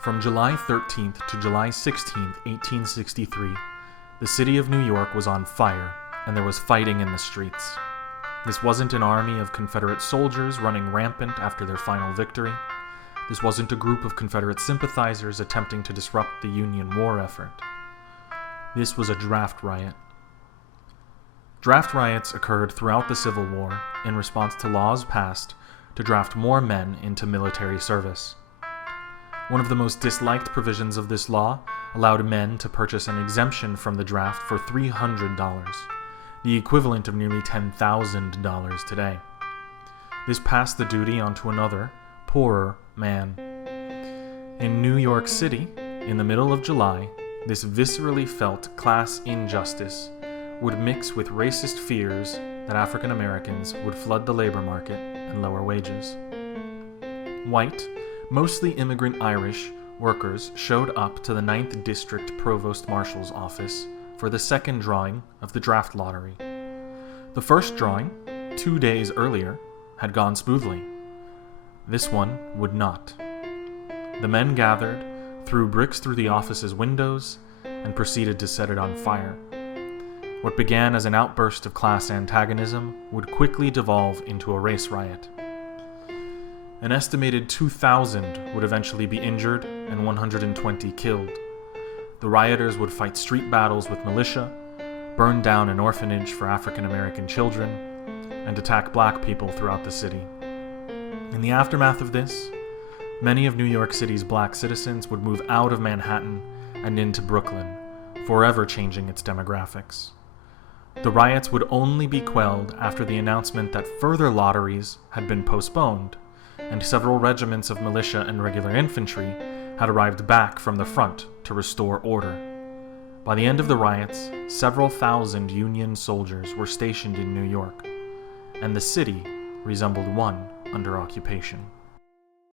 From July 13th to July 16th, 1863, the city of New York was on fire, and there was fighting in the streets. This wasn't an army of Confederate soldiers running rampant after their final victory. This wasn't a group of Confederate sympathizers attempting to disrupt the Union war effort. This was a draft riot. Draft riots occurred throughout the Civil War in response to laws passed to draft more men into military service. One of the most disliked provisions of this law allowed men to purchase an exemption from the draft for $300, the equivalent of nearly $10,000 today. This passed the duty onto another, poorer man. In New York City, in the middle of July, this viscerally felt class injustice would mix with racist fears that African Americans would flood the labor market and lower wages. White, mostly immigrant Irish, workers showed up to the 9th District Provost Marshal's office for the second drawing of the draft lottery. The first drawing, 2 days earlier, had gone smoothly. This one would not. The men gathered, threw bricks through the office's windows, and proceeded to set it on fire. What began as an outburst of class antagonism would quickly devolve into a race riot. An estimated 2,000 would eventually be injured and 120 killed. The rioters would fight street battles with militia, burn down an orphanage for African American children, and attack black people throughout the city. In the aftermath of this, many of New York City's black citizens would move out of Manhattan and into Brooklyn, forever changing its demographics. The riots would only be quelled after the announcement that further lotteries had been postponed, and several regiments of militia and regular infantry had arrived back from the front to restore order. By the end of the riots, several thousand Union soldiers were stationed in New York, and the city resembled one under occupation.